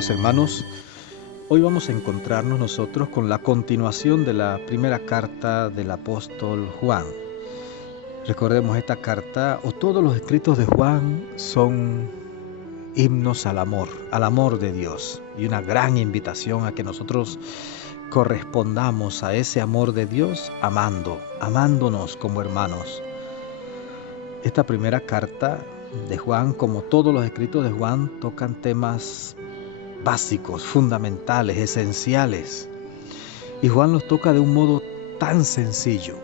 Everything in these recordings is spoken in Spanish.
queridos hermanos, hoy vamos a encontrarnos nosotros con la continuación de la primera carta del apóstol Juan. Recordemos, esta carta o todos los escritos de Juan son himnos al amor de Dios, y una gran invitación a que nosotros correspondamos a ese amor de Dios amándonos como hermanos. Esta primera carta de Juan, como todos los escritos de Juan, tocan temas básicos, fundamentales, esenciales. Y Juan los toca de un modo tan sencillo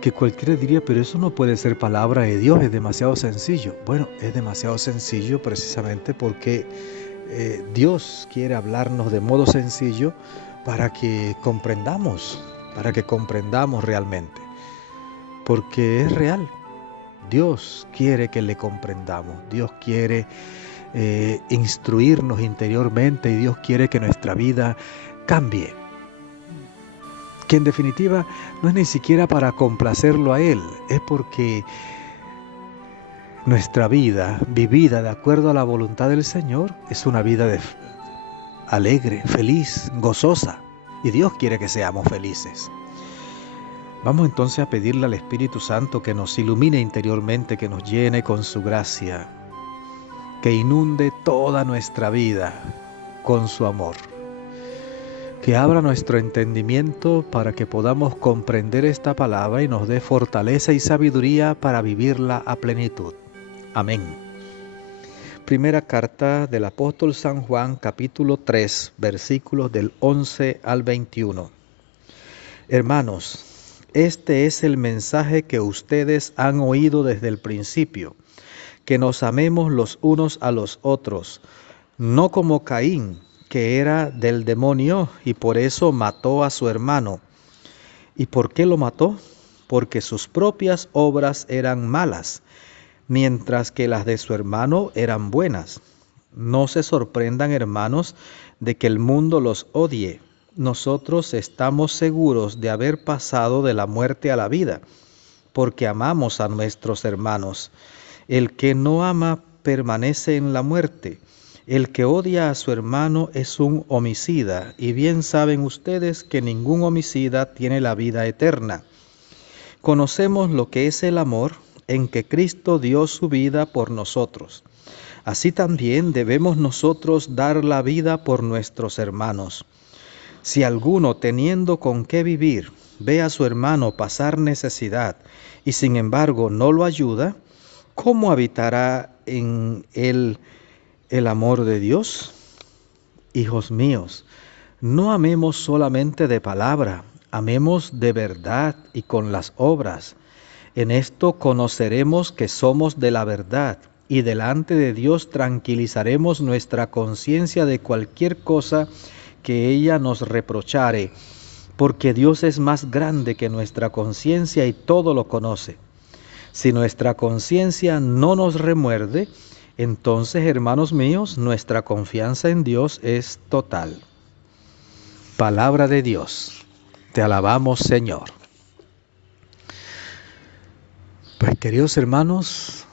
que cualquiera diría, pero eso no puede ser palabra de Dios, es demasiado sencillo. Bueno, es demasiado sencillo precisamente porque Dios quiere hablarnos de modo sencillo para que comprendamos realmente. Porque es real. Dios quiere que le comprendamos. Dios quiere instruirnos interiormente, y Dios quiere que nuestra vida cambie. Que en definitiva no es ni siquiera para complacerlo a Él, es porque nuestra vida vivida de acuerdo a la voluntad del Señor es una vida alegre, feliz, gozosa, y Dios quiere que seamos felices. Vamos entonces a pedirle al Espíritu Santo que nos ilumine interiormente, que nos llene con su gracia, que inunde toda nuestra vida con su amor, que abra nuestro entendimiento para que podamos comprender esta palabra y nos dé fortaleza y sabiduría para vivirla a plenitud. Amén. Primera carta del apóstol San Juan, capítulo 3, versículos del 11 al 21. Hermanos, este es el mensaje que ustedes han oído desde el principio, que nos amemos los unos a los otros, no como Caín, que era del demonio y por eso mató a su hermano. ¿Y por qué lo mató? Porque sus propias obras eran malas, mientras que las de su hermano eran buenas. No se sorprendan, hermanos, de que el mundo los odie. Nosotros estamos seguros de haber pasado de la muerte a la vida, porque amamos a nuestros hermanos. El que no ama permanece en la muerte. El que odia a su hermano es un homicida, y bien saben ustedes que ningún homicida tiene la vida eterna. Conocemos lo que es el amor, en que Cristo dio su vida por nosotros. Así también debemos nosotros dar la vida por nuestros hermanos. Si alguno, teniendo con qué vivir, ve a su hermano pasar necesidad, y sin embargo no lo ayuda, ¿cómo habitará en él el amor de Dios? Hijos míos, no amemos solamente de palabra, amemos de verdad y con las obras. En esto conoceremos que somos de la verdad, y delante de Dios tranquilizaremos nuestra conciencia de cualquier cosa que ella nos reprochare, porque Dios es más grande que nuestra conciencia y todo lo conoce. Si nuestra conciencia no nos remuerde, entonces, hermanos míos, nuestra confianza en Dios es total. Palabra de Dios. Te alabamos, Señor. Pues, queridos hermanos,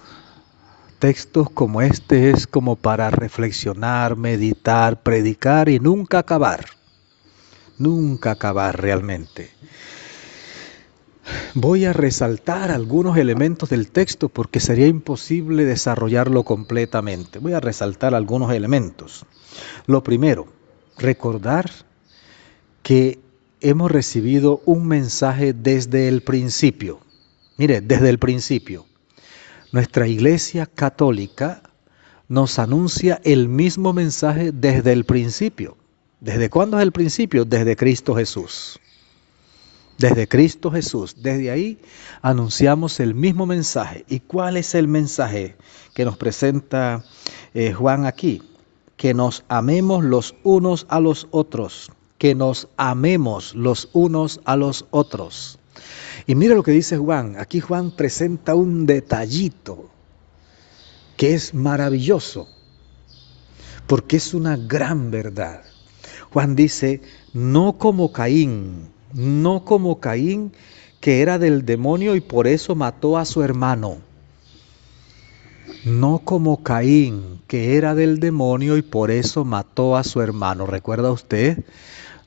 textos como este es como para reflexionar, meditar, predicar y nunca acabar realmente. Voy a resaltar algunos elementos del texto porque sería imposible desarrollarlo completamente. Voy a resaltar algunos elementos. Lo primero, recordar que hemos recibido un mensaje desde el principio. Mire, desde el principio. Nuestra Iglesia Católica nos anuncia el mismo mensaje desde el principio. ¿Desde cuándo es el principio? Desde Cristo Jesús. Desde Cristo Jesús. Desde ahí anunciamos el mismo mensaje. ¿Y cuál es el mensaje que nos presenta Juan aquí? Que nos amemos los unos a los otros. Que nos amemos los unos a los otros. Y mira lo que dice Juan. Aquí Juan presenta un detallito que es maravilloso, porque es una gran verdad. Juan dice, no como Caín, que era del demonio y por eso mató a su hermano. no como Caín, que era del demonio y por eso mató a su hermano. ¿Recuerda usted?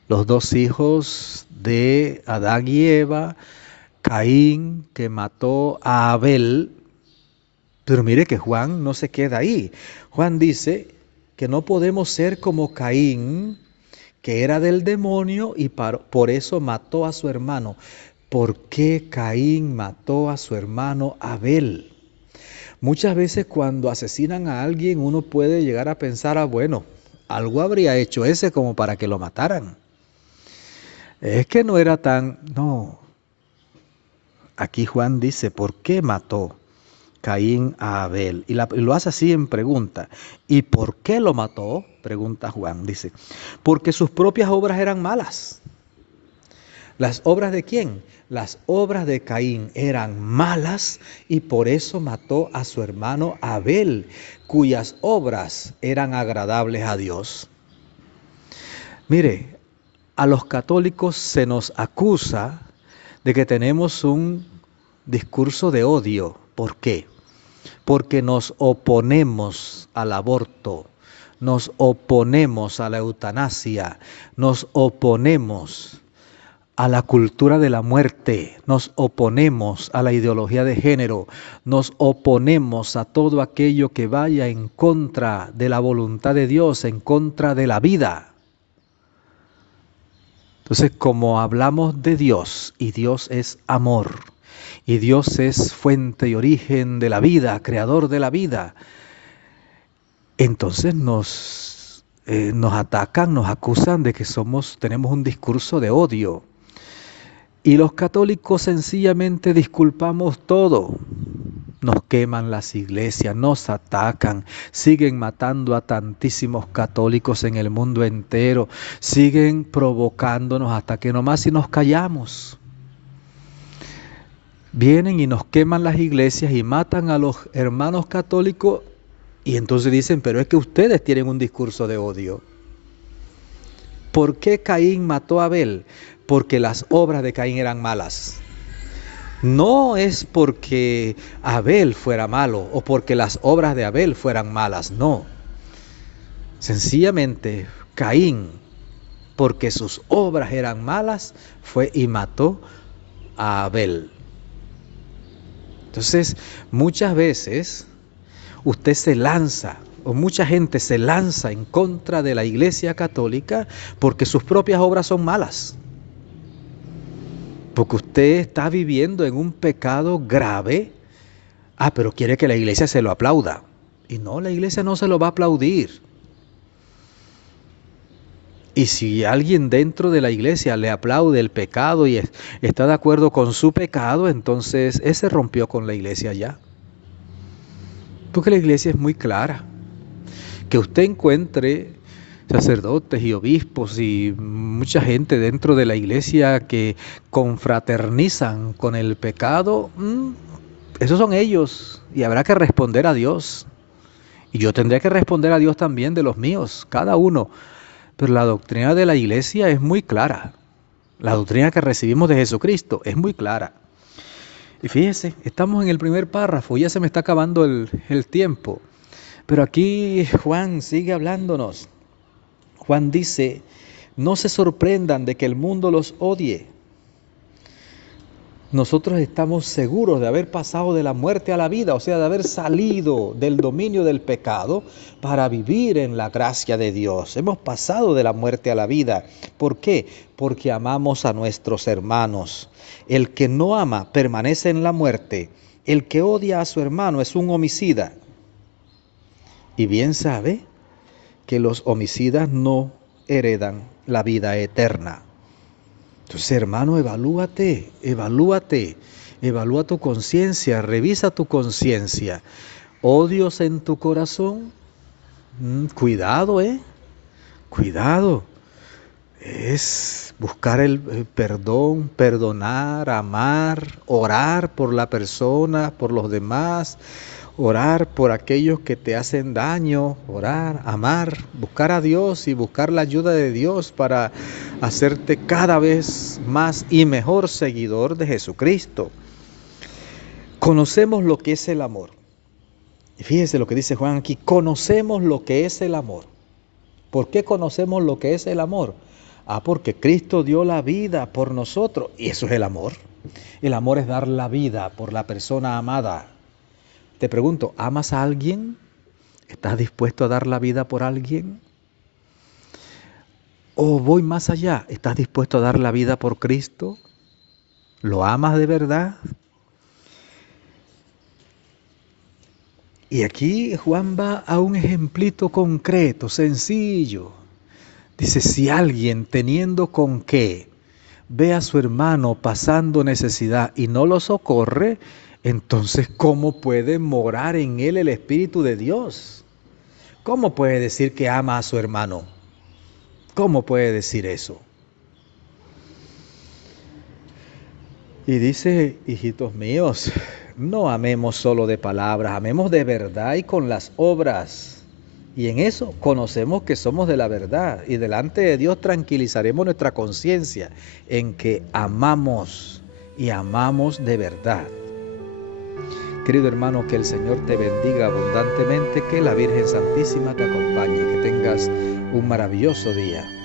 Los dos hijos de Adán y Eva, Caín que mató a Abel. Pero mire que Juan no se queda ahí. Juan dice que no podemos ser como Caín, que era del demonio y por eso mató a su hermano. ¿Por qué Caín mató a su hermano Abel? Muchas veces cuando asesinan a alguien uno puede llegar a pensar, bueno, algo habría hecho ese como para que lo mataran. Es que no era tan... No. Aquí Juan dice, ¿por qué mató Caín a Abel? Y lo hace así en pregunta. ¿Y por qué lo mató? Pregunta Juan. Dice, porque sus propias obras eran malas. ¿Las obras de quién? Las obras de Caín eran malas y por eso mató a su hermano Abel, cuyas obras eran agradables a Dios. Mire, a los católicos se nos acusa de que tenemos un discurso de odio. ¿Por qué? Porque nos oponemos al aborto, nos oponemos a la eutanasia, nos oponemos a la cultura de la muerte, nos oponemos a la ideología de género, nos oponemos a todo aquello que vaya en contra de la voluntad de Dios, en contra de la vida. Entonces, como hablamos de Dios, y Dios es amor, y Dios es fuente y origen de la vida, creador de la vida, entonces nos atacan, nos acusan de que tenemos un discurso de odio. Y los católicos sencillamente disculpamos todo. Nos queman las iglesias, nos atacan, siguen matando a tantísimos católicos en el mundo entero, siguen provocándonos hasta que nomás si nos callamos. Vienen y nos queman las iglesias y matan a los hermanos católicos y entonces dicen, pero es que ustedes tienen un discurso de odio. ¿Por qué Caín mató a Abel? Porque las obras de Caín eran malas. No es porque Abel fuera malo o porque las obras de Abel fueran malas, no. Sencillamente Caín, porque sus obras eran malas, fue y mató a Abel. Entonces, muchas veces usted se lanza, o mucha gente se lanza en contra de la Iglesia Católica porque sus propias obras son malas. Porque usted está viviendo en un pecado grave. Pero quiere que la iglesia se lo aplauda. Y no, la iglesia no se lo va a aplaudir. Y si alguien dentro de la iglesia le aplaude el pecado y está de acuerdo con su pecado, entonces ese rompió con la iglesia ya. Porque la iglesia es muy clara. Que usted encuentre sacerdotes y obispos y mucha gente dentro de la iglesia que confraternizan con el pecado, esos son ellos y habrá que responder a Dios. Y yo tendría que responder a Dios también de los míos, cada uno. Pero la doctrina de la iglesia es muy clara. La doctrina que recibimos de Jesucristo es muy clara. Y fíjese, estamos en el primer párrafo, ya se me está acabando el tiempo. Pero aquí Juan sigue hablándonos. Juan dice, no se sorprendan de que el mundo los odie. Nosotros estamos seguros de haber pasado de la muerte a la vida, o sea, de haber salido del dominio del pecado para vivir en la gracia de Dios. Hemos pasado de la muerte a la vida. ¿Por qué? Porque amamos a nuestros hermanos. El que no ama permanece en la muerte. El que odia a su hermano es un homicida. Y bien sabe que los homicidas no heredan la vida eterna. Entonces, hermano, evalúa tu conciencia, revisa tu conciencia. ¿Odios en tu corazón? Cuidado, cuidado. Es buscar el perdón, perdonar, amar, orar por la persona, por los demás, orar por aquellos que te hacen daño, orar, amar, buscar a Dios y buscar la ayuda de Dios para hacerte cada vez más y mejor seguidor de Jesucristo. Conocemos lo que es el amor Y fíjese lo que dice Juan aquí, conocemos lo que es el amor. ¿Por qué conocemos lo que es el amor? Porque Cristo dio la vida por nosotros, y eso es el amor. El amor es dar la vida por la persona amada. Te pregunto, ¿amas a alguien? ¿Estás dispuesto a dar la vida por alguien? ¿O voy más allá? ¿Estás dispuesto a dar la vida por Cristo? ¿Lo amas de verdad? Y aquí Juan va a un ejemplito concreto, sencillo. Dice, si alguien teniendo con qué ve a su hermano pasando necesidad y no lo socorre, entonces ¿cómo puede morar en él el Espíritu de Dios? ¿Cómo puede decir que ama a su hermano? ¿Cómo puede decir eso? Y dice, hijitos míos, no amemos solo de palabras, amemos de verdad y con las obras. Y en eso conocemos que somos de la verdad y delante de Dios tranquilizaremos nuestra conciencia en que amamos y amamos de verdad. Querido hermano, que el Señor te bendiga abundantemente, que la Virgen Santísima te acompañe y que tengas un maravilloso día.